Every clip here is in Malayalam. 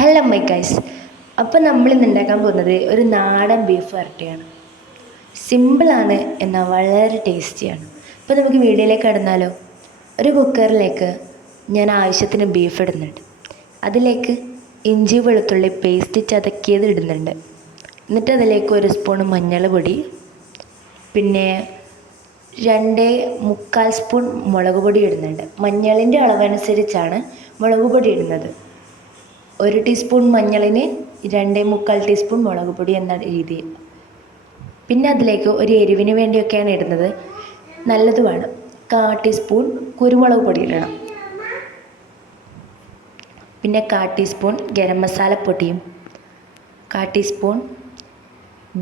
Hello my guys. അപ്പോൾ നമ്മളിന്ന് ഉണ്ടാക്കാൻ പോകുന്നത് ഒരു നാടൻ ബീഫ് വരട്ടിയാണ്. സിമ്പിളാണ്, എന്നാൽ വളരെ ടേസ്റ്റിയാണ്. അപ്പോൾ നമുക്ക് വീഡിയോയിലേക്ക് കടന്നാലോ. ഒരു കുക്കറിലേക്ക് ഞാൻ ആവശ്യത്തിന് ബീഫ് ഇടുന്നുണ്ട്. അതിലേക്ക് ഇഞ്ചി വെളുത്തുള്ളി പേസ്റ്റ് ചതക്കിയത് ഇടുന്നുണ്ട്. എന്നിട്ട് അതിലേക്ക് 1 സ്പൂൺ മഞ്ഞൾ പൊടി, പിന്നെ 2.25 സ്പൂൺ മുളക് പൊടി ഇടുന്നുണ്ട്. മഞ്ഞളിൻ്റെ അളവനുസരിച്ചാണ് മുളക് പൊടി ഇടുന്നത്. 1 ടീസ്പൂൺ മഞ്ഞളിന് 2.25 ടീസ്പൂൺ മുളക് പൊടി എന്ന രീതിയിൽ. പിന്നെ അതിലേക്ക് ഒരു എരിവിന് വേണ്ടിയൊക്കെയാണ് ഇടുന്നത്, നല്ലത് വേണം. 1/4 ടീസ്പൂൺ കുരുമുളക് പൊടി ഇടണം. പിന്നെ 1/4 ടീസ്പൂൺ ഗരം മസാലപ്പൊടിയും 1/4 ടീസ്പൂൺ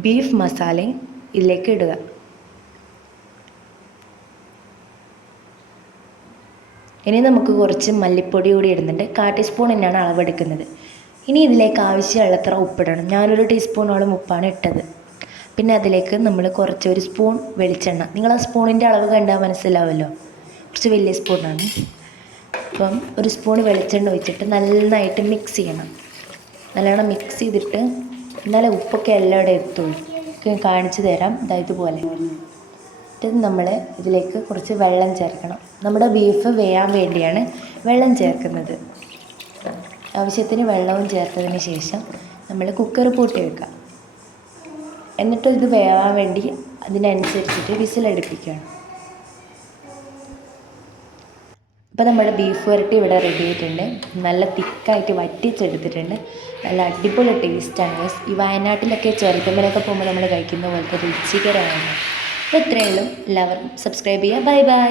ബീഫ് മസാലയും ഇതിലേക്ക് ഇടുക. ഇനി നമുക്ക് കുറച്ച് മല്ലിപ്പൊടി കൂടി ഇടുന്നുണ്ട്. 1/4 ടീസ്പൂൺ തന്നെയാണ് അളവെടുക്കുന്നത്. ഇനി ഇതിലേക്ക് ആവശ്യമുള്ളത്ര ഉപ്പിടണം. ഞാനൊരു ടീസ്പൂണോളം ഉപ്പാണ് ഇട്ടത്. പിന്നെ അതിലേക്ക് നമ്മൾ കുറച്ച് 1 സ്പൂൺ വെളിച്ചെണ്ണ, നിങ്ങൾ ആ സ്പൂണിൻ്റെ അളവ് കണ്ടാൽ മനസ്സിലാവുമല്ലോ, കുറച്ച് വലിയ സ്പൂണാണ്. അപ്പം 1 സ്പൂൺ വെളിച്ചെണ്ണ ഒഴിച്ചിട്ട് നന്നായിട്ട് മിക്സ് ചെയ്യണം. നല്ലോണം മിക്സ് ചെയ്തിട്ട് എന്നാലേ ഉപ്പൊക്കെ എല്ലായിടെ എത്തുള്ളൂ. കാണിച്ചു തരാം. ഇതുപോലെ നമ്മൾ ഇതിലേക്ക് കുറച്ച് വെള്ളം ചേർക്കണം. നമ്മുടെ ബീഫ് വേകാൻ വേണ്ടിയാണ് വെള്ളം ചേർക്കുന്നത്. ആവശ്യത്തിന് വെള്ളവും ചേർത്തതിന് ശേഷം നമ്മൾ കുക്കർ പൂട്ടി വെക്കുക. എന്നിട്ട് ഇത് വേവാൻ വേണ്ടി അതിനനുസരിച്ചിട്ട് വിസിലടുപ്പിക്കുകയാണ്. അപ്പോൾ നമ്മുടെ ബീഫ് വരട്ടി ഇവിടെ റെഡി ആയിട്ടുണ്ട്. നല്ല തിക്കായിട്ട് വറ്റിച്ചെടുത്തിട്ടുണ്ട്. നല്ല അടിപൊളി ടേസ്റ്റാണ്. ഈ വയനാട്ടിലൊക്കെ ചെറുക്കമ്പലൊക്കെ പോകുമ്പോൾ നമ്മൾ കഴിക്കുന്ന പോലത്തെ രുചികരമാണ്. അപ്പോൾ ഇത്രയേ ഉള്ളൂ. എല്ലാവരും സബ്സ്ക്രൈബ് ചെയ്യുക. Bye bye.